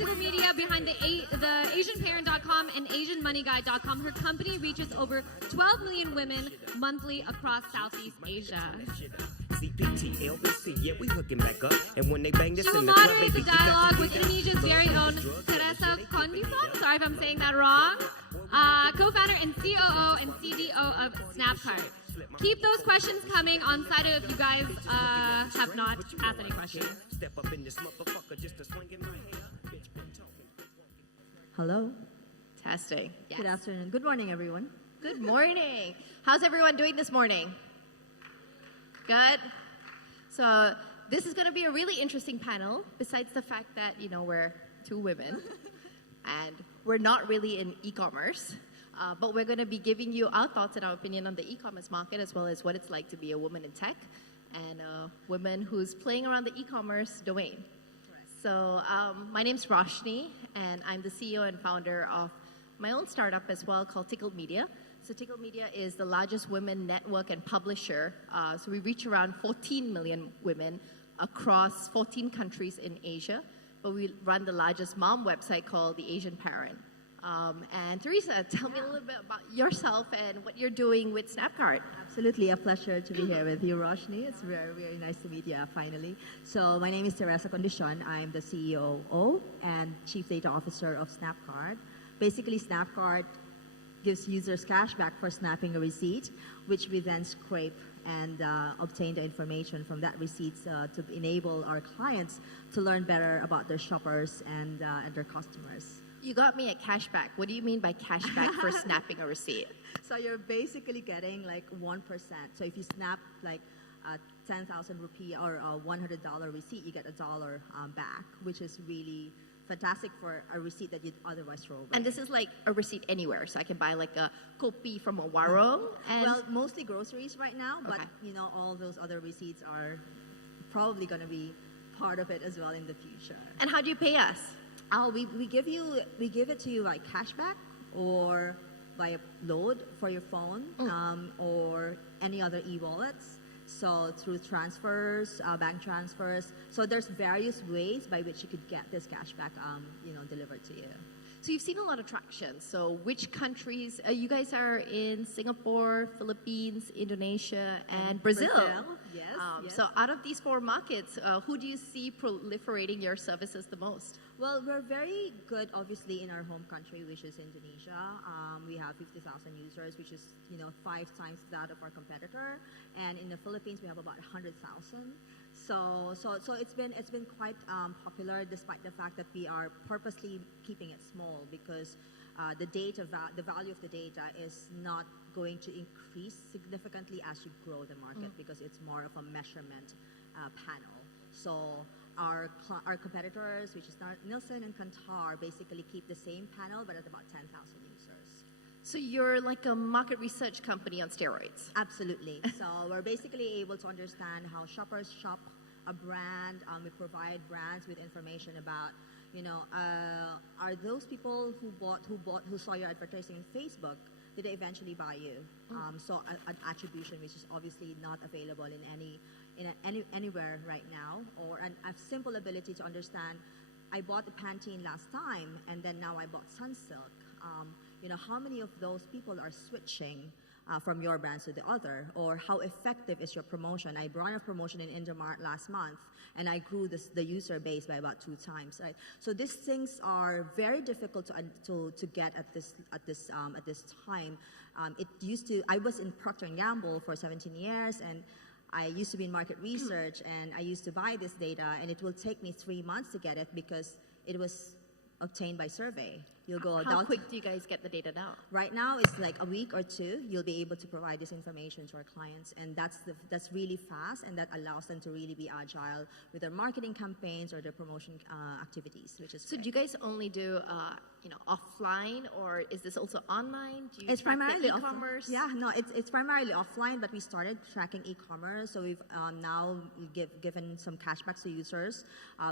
Tickled Media behind the AsianParent.com and AsianMoneyGuide.com. Her company reaches over 12 million women monthly across Southeast Asia. CPT, LBC, yeah, we hooking back up. And when they bang this She will in the club, moderate the baby, dialogue with Indonesia's very own Teresa Condicion. Sorry if I'm saying that wrong. Co-founder and COO and CDO of Snapcart. Keep those questions coming on side if you guys have not asked any questions. Step up in this motherfucker just to swing in my hair. Hello. Testing. Yes. Good afternoon. Good morning, everyone. Good morning. How's everyone doing this morning? Good? So this is going to be a really interesting panel, besides the fact that, we're two women and we're not really in e-commerce, but we're going to be giving you our thoughts and our opinion on the e-commerce market, as well as what it's like to be a woman in tech and a woman who's playing around the e-commerce domain. So my name's Roshni, and I'm the CEO and founder of my own startup as well called Tickled Media. So Tickled Media is the largest women network and publisher. So we reach around 14 million women across 14 countries in Asia. But we run the largest mom website called The Asian Parent. And Teresa, tell me a little bit about yourself and what you're doing with Snapcart. Absolutely a pleasure to be here with you, Roshni. It's very, very nice to meet you finally. So my name is Teresa Condicion. I'm the CEO and Chief Data Officer of Snapcart. Basically, Snapcart gives users cash back for snapping a receipt, which we then scrape and obtain the information from that receipt to enable our clients to learn better about their shoppers and their customers. You got me at cashback. What do you mean by cashback for snapping a receipt? So you're basically getting like 1%. So if you snap like 10,000 rupee or a $100 receipt, you get $1 back, which is really fantastic for a receipt that you'd otherwise throw away. And this is like a receipt anywhere, so I can buy like a kopi from a warung. And well, mostly groceries right now, but Okay. all those other receipts are probably going to be part of it as well in the future. And how do you pay us? We give it to you by cashback or by a load for your phone or any other e-wallets. So through transfers, bank transfers. So there's various ways by which you could get this cashback, delivered to you. So you've seen a lot of traction. So which countries? You guys are in Singapore, Philippines, Indonesia, and Brazil. Yes, yes. So out of these 4 markets, who do you see proliferating your services the most? Well, we're very good, obviously, in our home country, which is Indonesia. We have 50,000 users, which is 5 times that of our competitor. And in the Philippines, we have about 100,000. So it's been quite popular, despite the fact that we are purposely keeping it small, because the value of the data is not going to increase significantly as you grow the market, because it's more of a measurement panel. So our competitors, which is Nielsen and Kantar, basically keep the same panel, but at about 10,000 users. So you're like a market research company on steroids. Absolutely. So we're basically able to understand how shoppers shop a brand. We provide brands with information about, are those people who saw your advertising on Facebook, did they eventually buy you? So an attribution, which is obviously not available in anywhere right now, or a simple ability to understand, I bought the Pantene last time, and then now I bought Sunsilk. How many of those people are switching from your brand to the other, or how effective is your promotion? I brought a promotion in Indomart last month, and I grew the user base by about 2 times. Right? So these things are very difficult to get at this time. I was in Procter & Gamble for 17 years, and I used to be in market research, and I used to buy this data, and it will take me 3 months to get it because it was obtained by survey. You'll go How quick do you guys get the data now? Right now, it's like a week or 2. You'll be able to provide this information to our clients, and that's really fast, and that allows them to really be agile with their marketing campaigns or their promotion activities, which is So great. do you guys only do offline, or is this also online? Do you It's track the primarily e-commerce? Yeah, no, it's primarily offline, but we started tracking e-commerce, so we've now given some cashbacks to users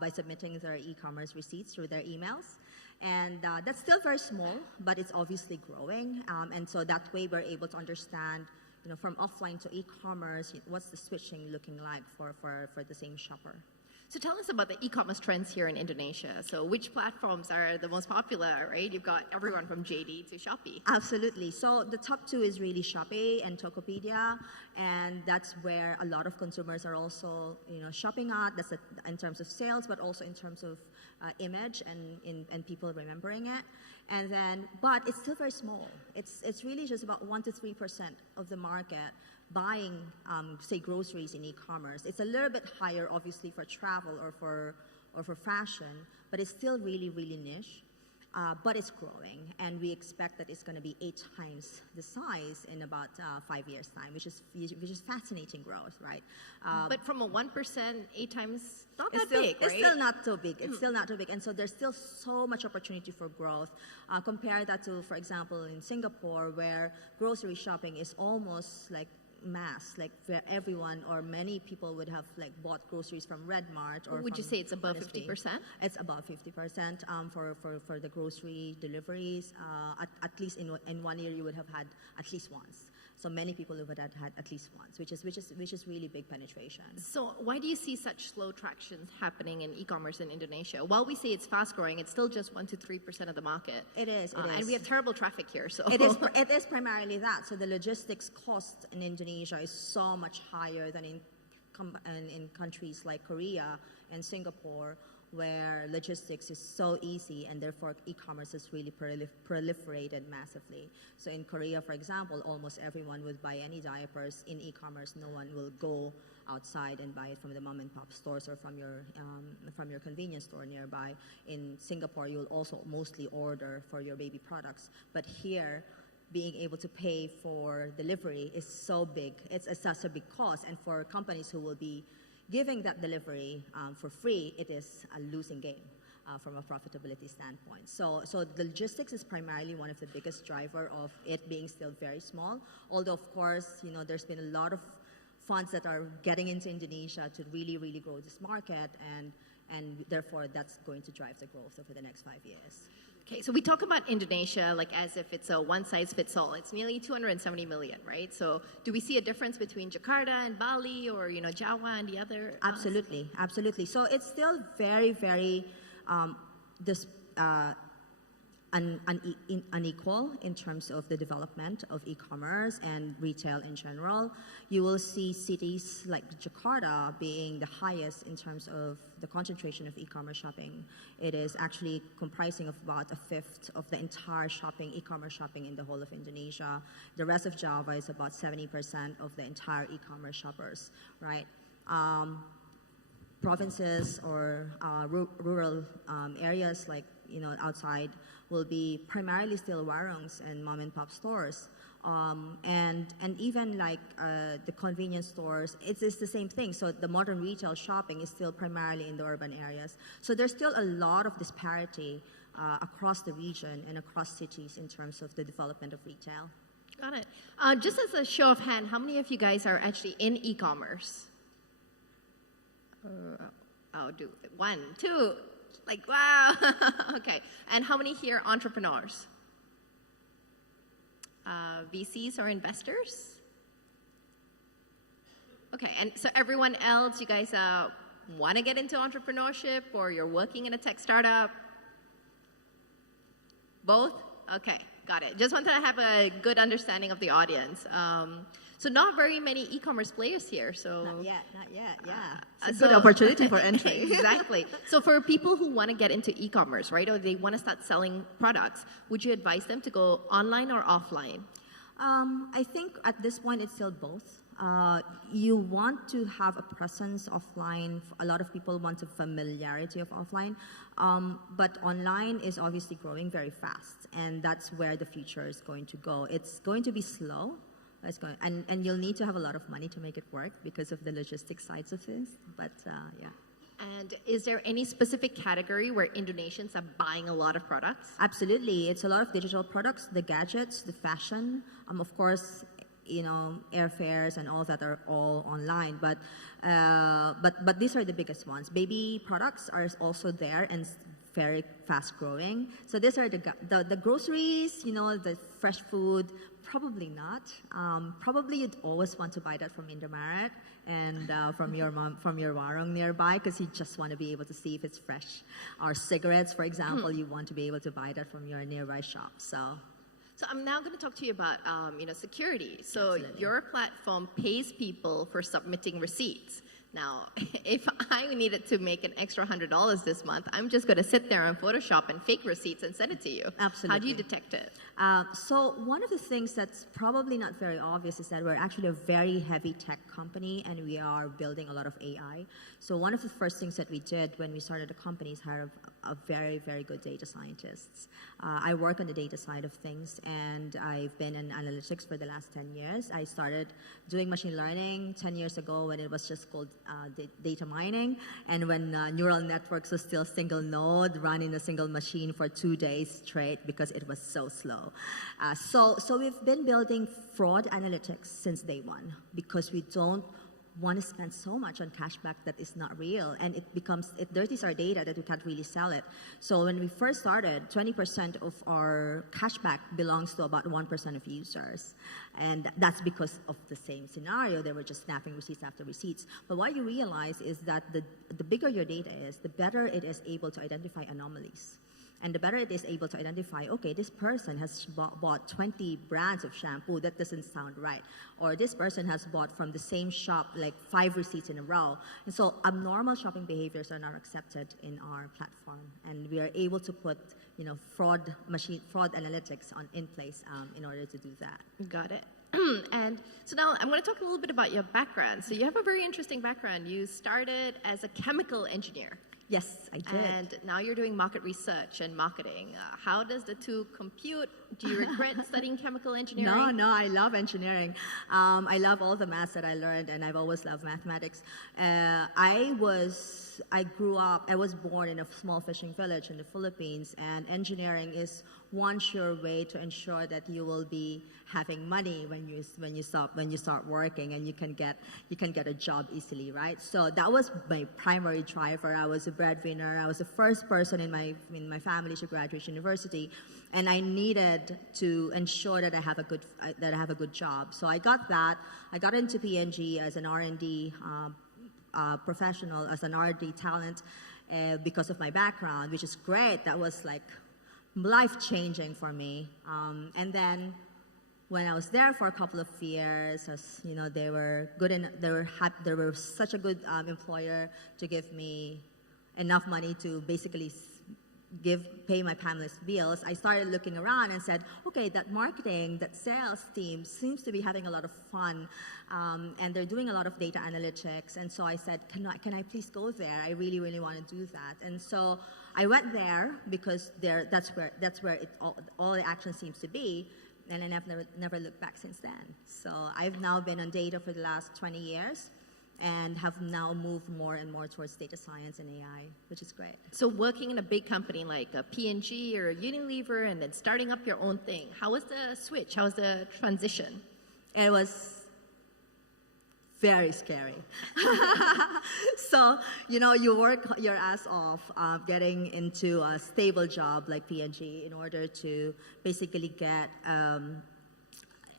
by submitting their e-commerce receipts through their emails. And that's still very small, but it's obviously growing. And so that way we're able to understand, from offline to e-commerce, what's the switching looking like for the same shopper. So tell us about the e-commerce trends here in Indonesia. So which platforms are the most popular, right? You've got everyone from JD to Shopee. Absolutely. So the top two is really Shopee and Tokopedia, and that's where a lot of consumers are also, shopping at. That's in terms of sales, but also in terms of image and people remembering it. And then, but it's still very small. It's really just about 1 to 3% of the market buying, say, groceries in e-commerce. It's a little bit higher, obviously, for travel or for fashion, but it's still really, really niche. But it's growing, and we expect that it's going to be 8 times the size in about 5 years' time, which is fascinating growth, right? But from a 1%, 8 times, not It's that still, big, right? It's still not so big. It's still not too big, and so there's still so much opportunity for growth. Compare that to, for example, in Singapore, where grocery shopping is almost like mass, like where everyone or many people would have like bought groceries from Red Mart or Would you from say it's above Honesty. 50%? It's above 50% for the grocery deliveries. At least in 1 year you would have had at least once. So many people would have had at least once, which is really big penetration. So why do you see such slow traction happening in e-commerce in Indonesia? While we say it's fast growing, it's still just 1 to 3% of the market. It is. And we have terrible traffic here, so. It is primarily that. So the logistics cost in Indonesia is so much higher than in countries like Korea and Singapore, where logistics is so easy, and therefore e-commerce has really proliferated massively. So in Korea, for example, almost everyone would buy any diapers in e-commerce. No one will go outside and buy it from the mom and pop stores or from your convenience store nearby. In Singapore, you'll also mostly order for your baby products. But here, being able to pay for delivery is so big. It's such a big cost, and for companies who will be giving that delivery for free, it is a losing game from a profitability standpoint. So the logistics is primarily one of the biggest driver of it being still very small. Although, of course, there's been a lot of funds that are getting into Indonesia to really, really grow this market, and therefore that's going to drive the growth over the next 5 years. Okay, so we talk about Indonesia like as if it's a one-size-fits-all. It's nearly 270 million, right? So do we see a difference between Jakarta and Bali, or Java and the other? Absolutely, absolutely. So it's still very, very unequal in terms of the development of e-commerce and retail in general. You will see cities like Jakarta being the highest in terms of the concentration of e-commerce shopping. It is actually comprising of about 1/5 of the entire e-commerce shopping in the whole of Indonesia. The rest of Java is about 70% of the entire e-commerce shoppers, right? Provinces or rural areas like outside will be primarily still warungs and mom and pop stores, and even like the convenience stores. It's the same thing. So the modern retail shopping is still primarily in the urban areas. So there's still a lot of disparity across the region and across cities in terms of the development of retail. Got it. Just as a show of hand, how many of you guys are actually in e-commerce? I'll do 1, 2. Like, wow. Okay. And how many here are entrepreneurs? VCs or investors? Okay. And so everyone else, you guys want to get into entrepreneurship, or you're working in a tech startup? Both? Okay. Got it. Just want to have a good understanding of the audience. So not very many e-commerce players here. So Not yet. Yeah, it's a good opportunity for entry. Exactly. So for people who want to get into e-commerce, right, or they want to start selling products, would you advise them to go online or offline? I think at this point it's still both. You want to have a presence offline. A lot of people want a familiarity of offline, but online is obviously growing very fast, and that's where the future is going to go. It's going to be slow. And you'll need to have a lot of money to make it work because of the logistics sides of this, but yeah. And is there any specific category where Indonesians are buying a lot of products? Absolutely. It's a lot of digital products, the gadgets, the fashion, of course, airfares and all that are all online, but these are the biggest ones. Baby products are also there and very fast growing. So these are the groceries, the fresh food, Probably not. Probably you'd always want to buy that from Indomaret and from your mom, from your warung nearby, because you just want to be able to see if it's fresh. Or cigarettes, for example, you want to be able to buy that from your nearby shop. So I'm now going to talk to you about security. So Absolutely. your platform pays people for submitting receipts. Now, if I needed to make an extra $100 this month, I'm just going to sit there on Photoshop and fake receipts and send it to you. Absolutely. How do you detect it? So one of the things that's probably not very obvious is that we're actually a very heavy tech company, and we are building a lot of AI. So one of the first things that we did when we started the company is hire a very, very good data scientists. I work on the data side of things, and I've been in analytics for the last 10 years. I started doing machine learning 10 years ago when it was just called data mining, and when neural networks was still single node, run in a single machine for 2 days straight because it was so slow. So we've been building fraud analytics since day one because we don't want to spend so much on cashback that is not real, and it dirties our data that we can't really sell it. So when we first started, 20% of our cashback belongs to about 1% of users, and that's because of the same scenario. They were just snapping receipts after receipts. But what you realize is that the bigger your data is, the better it is able to identify anomalies. And the better it is able to identify, okay, this person has bought 20 brands of shampoo. That doesn't sound right. Or this person has bought from the same shop like 5 receipts in a row. And so abnormal shopping behaviors are not accepted in our platform. And we are able to put fraud analytics in place in order to do that. Got it. And so now I'm going to talk a little bit about your background. So you have a very interesting background. You started as a chemical engineer. Yes, I did. And now you're doing market research and marketing. How does the two compute? Do you regret studying chemical engineering? No, I love engineering. I love all the maths that I learned, and I've always loved mathematics. I was born in a small fishing village in the Philippines, and engineering is one sure way to ensure that you will be having money when you start working, and you can get a job easily, right? So that was my primary driver. I was a breadwinner. I was the first person in my family to graduate university, and I needed to ensure that I have a good job. So I got that. I got into P&G as an R&D professional, as an R&D talent, because of my background, which is great. That was like life-changing for me. And then when I was there for a couple of years, they were good, and they were such a good employer to give me enough money to basically pay my family's bills. I started looking around and said, okay, that marketing, that sales team seems to be having a lot of fun, and they're doing a lot of data analytics. And so I said, can I please go there? I really, really want to do that. And so I went there because that's where all the action seems to be. And I've never looked back since then. So I've now been on data for the last 20 years and have now moved more and more towards data science and AI, which is great. So working in a big company like a P&G or a Unilever and then starting up your own thing, how was the switch? How was the transition? It was very scary. So, you work your ass off getting into a stable job like P&G in order to basically get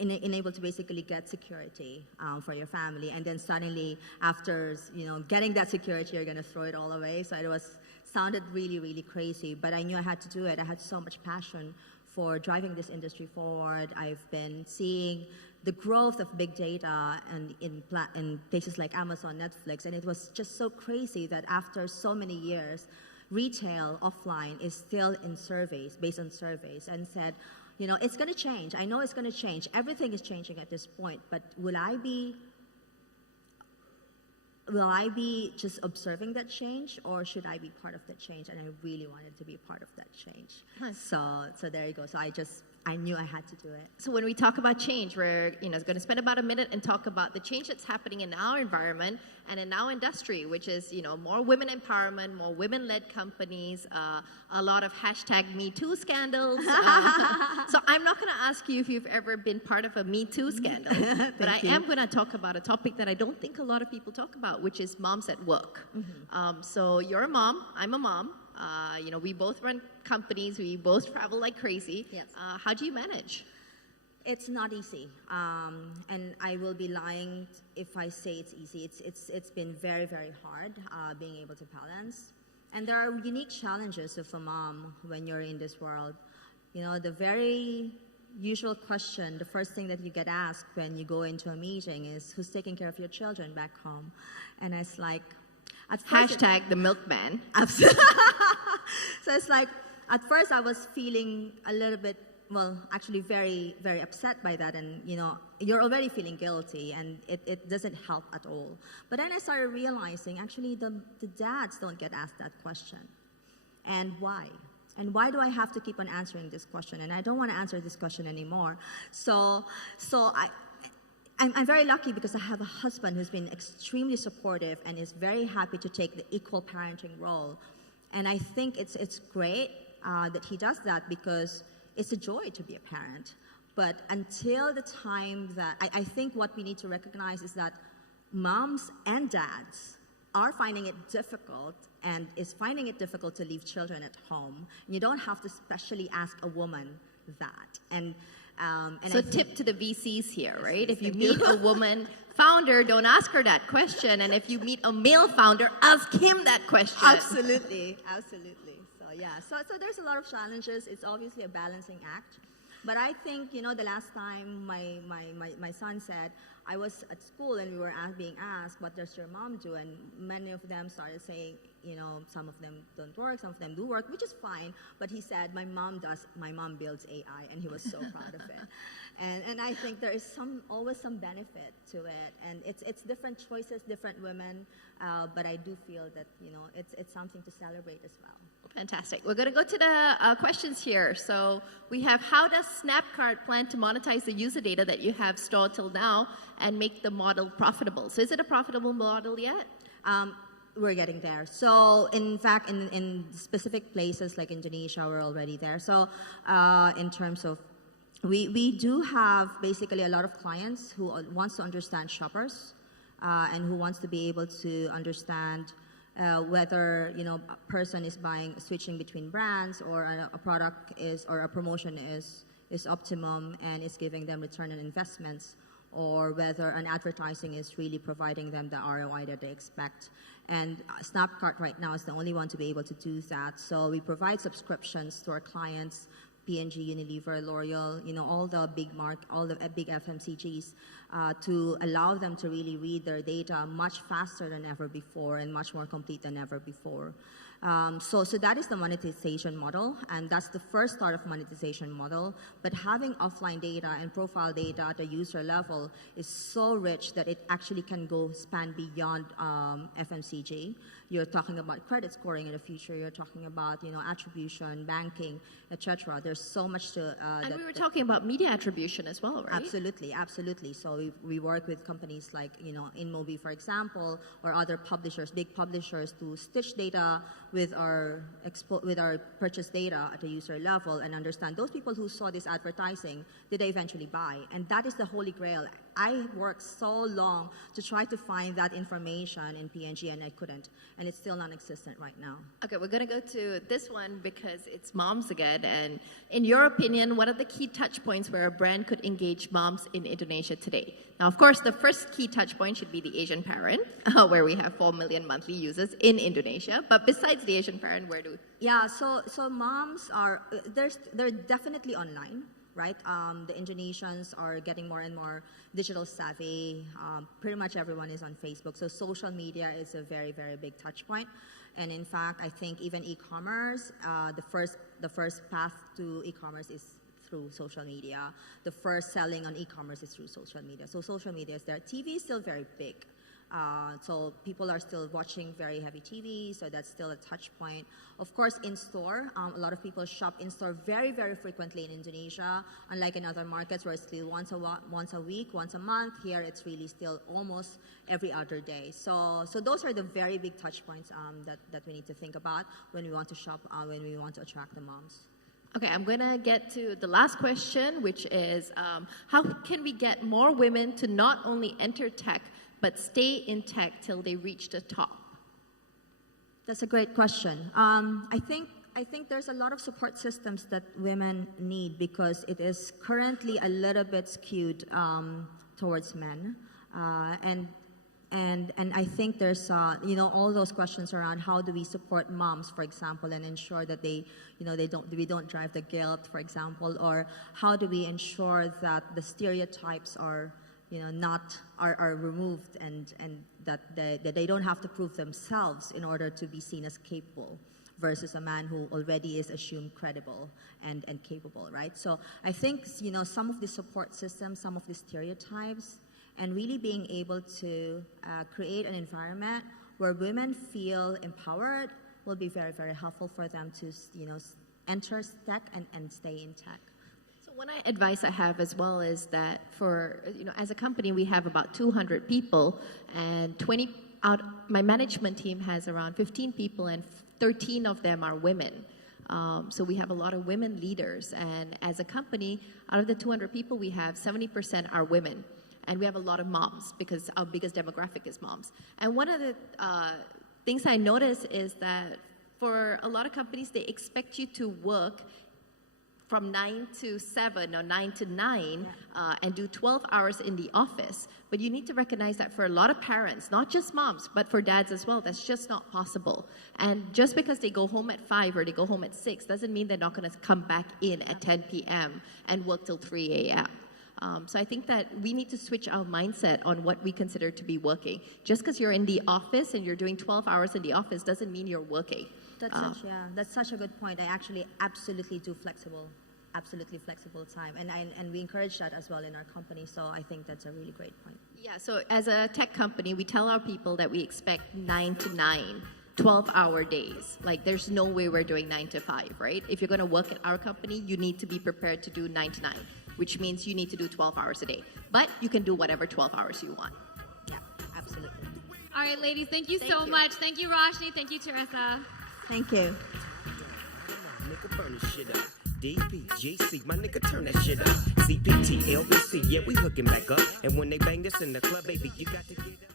able to basically get security for your family, and then suddenly after getting that security, you're going to throw it all away. So it sounded really, really crazy, but I knew I had to do it. I had so much passion for driving this industry forward. I've been seeing the growth of big data and in places like Amazon, Netflix, and it was just so crazy that after so many years, retail offline is still based on surveys, and said, it's going to change. I know it's going to change. Everything is changing at this point, but will I be just observing that change, or should I be part of that change? And I really wanted to be a part of that change. Nice. So there you go. So I knew I had to do it. So when we talk about change, we're going to spend about a minute and talk about the change that's happening in our environment and in our industry, which is more women empowerment, more women-led companies, a lot of #MeToo scandals. So I'm not going to ask you if you've ever been part of a Me Too scandal, but I am going to talk about a topic that I don't think a lot of people talk about, which is moms at work. Mm-hmm. So you're a mom, I'm a mom. We both run companies, we both travel like crazy. Yes. How do you manage? It's not easy, and I will be lying if I say it's easy. It's been very, very hard being able to balance. And there are unique challenges of a mom when you're in this world. You know, the very usual question, the first thing that you get asked when you go into a meeting is, who's taking care of your children back home? And it's like, at first Hashtag the milkman. so it's like, at first I was feeling a little bit, well, actually very, very upset by that. And, you know, you're already feeling guilty and it doesn't help at all. But then I started realizing, actually, the dads don't get asked that question. And why? And why do I have to keep on answering this question? And I don't want to answer this question anymore. So I'm very lucky because I have a husband who's been extremely supportive and is very happy to take the equal parenting role. And I think it's great that he does that because it's a joy to be a parent. But until the time that, I think what we need to recognize is that moms and dads are finding it difficult and is finding it difficult to leave children at home. You don't have to specially ask a woman that. And So tip to the VCs here, right? If you meet a woman founder, don't ask her that question. And if you meet a male founder, ask him that question. Absolutely, absolutely. So yeah, so there's a lot of challenges. It's obviously a balancing act. But I think, you know, the last time my son said, I was at school and we were being asked, what does your mom do? And many of them started saying, you know, some of them don't work, some of them do work, which is fine. But he said, my mom builds AI, and he was so proud of it. And I think there is always some benefit to it. And it's different choices, different women, but I do feel that, you know, it's something to celebrate as well. Fantastic. We're going to go to the questions here. So we have, how does Snapcart plan to monetize the user data that you have stored till now and make the model profitable? So is it a profitable model yet? We're getting there. So in fact, in specific places like Indonesia, we're already there. So in terms of, we do have basically a lot of clients who wants to understand shoppers and who wants to be able to understand whether, you know, a person is switching between brands, or a product or a promotion is optimum and is giving them return on investments, or whether an advertising is really providing them the ROI that they expect. And Snapcart right now is the only one to be able to do that. So we provide subscriptions to our clients, P&G, Unilever, L'Oreal, you know, all the big big FMCGs, to allow them to really read their data much faster than ever before and much more complete than ever before. So that is the monetization model, and that's the first start of monetization model. But having offline data and profile data at a user level is so rich that it actually can span beyond FMCG. You're talking about credit scoring in the future. You're talking about, you know, attribution, banking, etc. There's so much to. And we were talking about media attribution as well, right? Absolutely, absolutely. So we work with companies like, you know, InMobi, for example, or other publishers, big publishers, to stitch data with our purchase data at a user level and understand those people who saw this advertising, did they eventually buy? And that is the holy grail. I worked so long to try to find that information in P&G, and I couldn't. And it's still non-existent right now. Okay, we're going to go to this one because it's moms again. And in your opinion, what are the key touch points where a brand could engage moms in Indonesia today? Now, of course, the first key touch point should be the Asian parent, where we have 4 million monthly users in Indonesia. But besides the Asian parent, where do? Yeah, so moms they're definitely online. Right? The Indonesians are getting more and more digital savvy. Pretty much everyone is on Facebook. So social media is a very, very big touch point. And in fact, I think even e-commerce, the first path to e-commerce is through social media. The first selling on e-commerce is through social media. So social media is there. TV is still very big. So people are still watching very heavy TV, so that's still a touch point. Of course, in-store, a lot of people shop in-store very, very frequently in Indonesia, unlike in other markets where it's still once a week, once a month. Here, it's really still almost every other day. So those are the very big touch points that we need to think about when we want to shop, when we want to attract the moms. Okay, I'm going to get to the last question, which is how can we get more women to not only enter tech, but stay in tech till they reach the top? That's a great question. I think I think there's a lot of support systems that women need because it is currently a little bit skewed towards men, and I think there's all those questions around how do we support moms, for example, and ensure that we don't drive the guilt, for example, or how do we ensure that the stereotypes are are removed and that they don't have to prove themselves in order to be seen as capable versus a man who already is assumed credible and capable, right? So I think some of the support systems, some of the stereotypes, and really being able to create an environment where women feel empowered will be very, very helpful for them to enter tech and stay in tech. So one advice I have as well is that for, as a company, we have about 200 people, and my management team has around 15 people, and 13 of them are women. So we have a lot of women leaders, and as a company, out of the 200 people we have, 70% are women. And we have a lot of moms because our biggest demographic is moms. And one of the things I notice is that for a lot of companies, they expect you to work from 9 to 7 or 9 to 9 and do 12 hours in the office. But you need to recognize that for a lot of parents, not just moms, but for dads as well, that's just not possible. And just because they go home at 5 or they go home at 6 doesn't mean they're not going to come back in at 10 p.m. and work till 3 a.m. So I think that we need to switch our mindset on what we consider to be working. Just because you're in the office and you're doing 12 hours in the office doesn't mean you're working. That's such a good point. I actually absolutely do flexible time, and we encourage that as well in our company. So I think that's a really great point. Yeah. So as a tech company, we tell our people that we expect 9 to 9. 12-hour days. Like, there's no way we're doing 9 to 5, right? If you're going to work at our company, you need to be prepared to do 9 to 9, which means you need to do 12 hours a day. But you can do whatever 12 hours you want. Yeah, absolutely. All right, ladies, thank you so much. Thank you, Roshni. Thank you, Teresa. Thank you. Nigga, burn this shit up. DPGC, my nigga, turn that shit up. CPT, LBC, yeah, we hooking back up. And when they bang this in the club, baby, you got to get up.